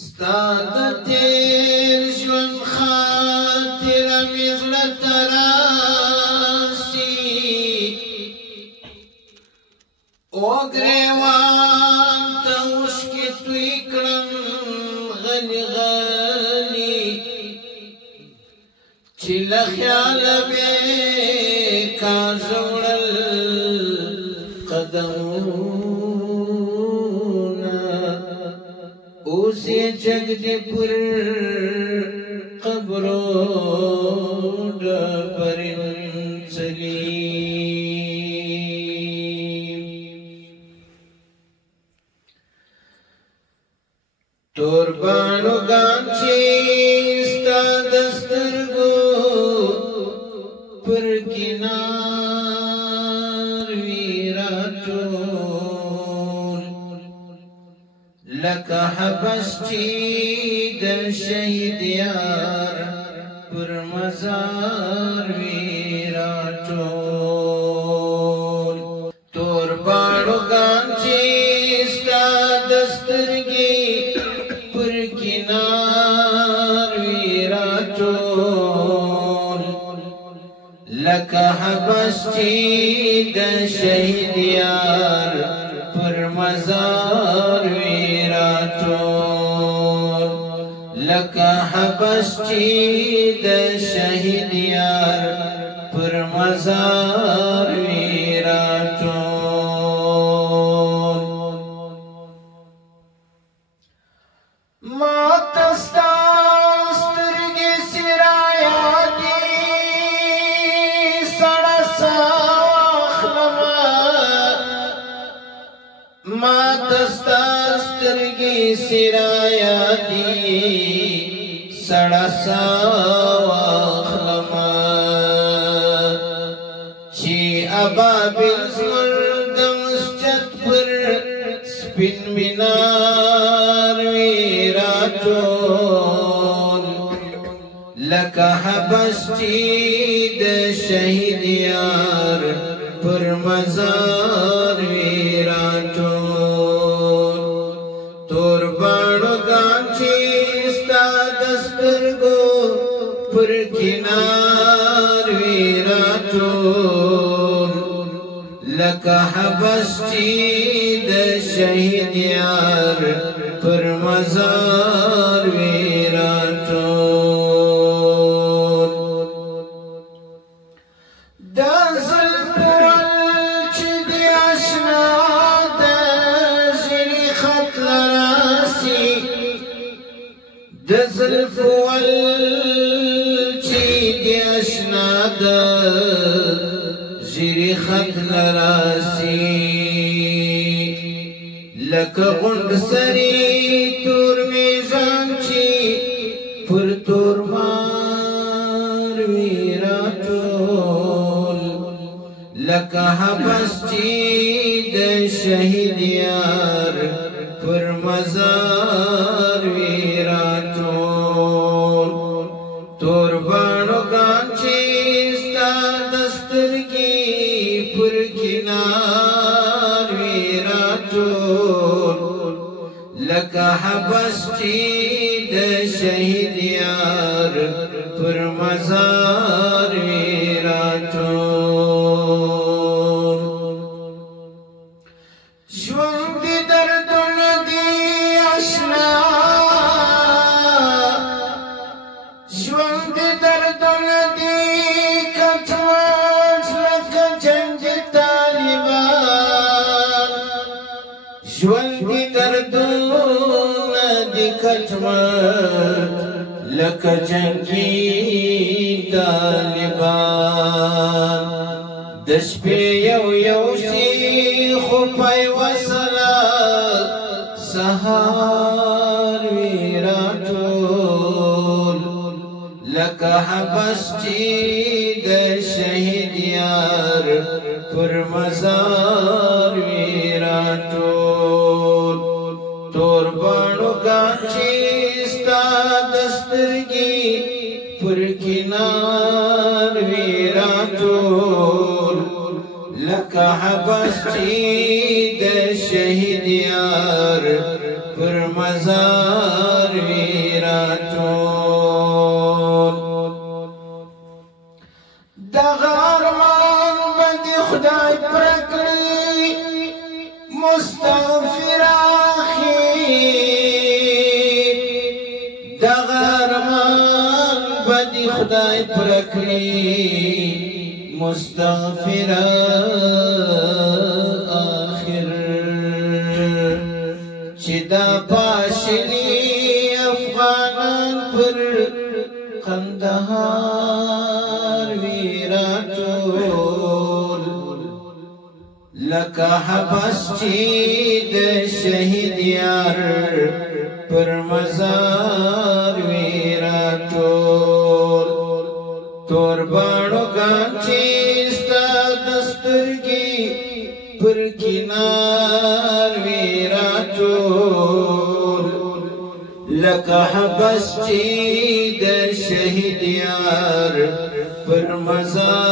ستاد تیر ژوند خاطره مې زړه ته راسي او ګریوان ته اوښکې توی کړم غلي غلي چې له خیاله مې کاږه وړل قدمونه اوس یې جګ دې پر قبرو ډبرین څلي تور باڼوګان چې ستا د سترګو پر کنار وي راټول لکه حبس چې د شهید یار پر مزار وي راټول تور باڼوګان چې ستا د سترګې پر کنار وي راټول لکه حبس چې د شهید یار پر مزار وي راټول لکه حبس چې د شهید یار پر مزار وي راټول ما تستا سترګې سرایا دي سړه ساه واخلمه ما تستا سترګې سرایا دي سړه ساه واخلمه چې ابابیل زمر د مسجد پر سپین مینار وي راټول لکه حبس چې د شهید یار پر مزار وي راټول تور باڼوګان چې ستا د سترګو پر کنار وي راټول لکه حبس چې د شهید یار پر مزار وي راټول دا زلفو ول چې دې اشنا د ژړې خط لراسي د زلفو ول چې دې اشنا د ژړې خط لراسي لکه غونډ سرې تور میژان چې پر تور مار وي راټول لکه حبس چې د شهید یار پر مزار وي راټول تور باڼوګان چې ستا د سترګې پر کنار وي راټول لکه حبس چې د شهید یار پر مزار وي راټول ژوند دې دردونه دي اشنا ژوند دې دردونه دي کټمټ لکه جنګ طالبان ژوند دې دردونه دي کټمټ لکه جنګي طالبان د شپې یو یو شي خو پیوسله سهار وي راټول لکه حبس چې د شهید یار پر مزار وي راټول تور باڼوګان چې ستا د سترګې پر کنار وي راټول لکه حبس چې د شهید یار پر مزار خدای پرکړي مستغفر آخر چې دا پاشلی افغانان پر قندهار ویراټول لکه حبس چې د شهید یار پر مزار ویراټول تور باڼو ګان چې ستا دسترګي پر کنار ویراټول لکه حبس چې د شهید یار پر مزار